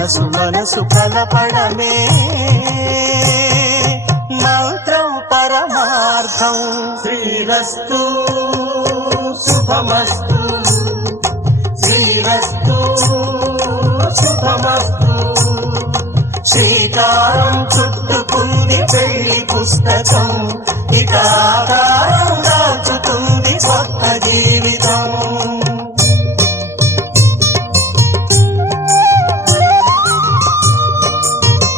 మనసు మనసు కలపడమే మంత్రం పరమార్థం శ్రీరస్తు శుభమస్తు శ్రీరస్తు శుభమస్తు సీతారం చుట్టుకుంది పెళ్లి పుస్తకం ఇక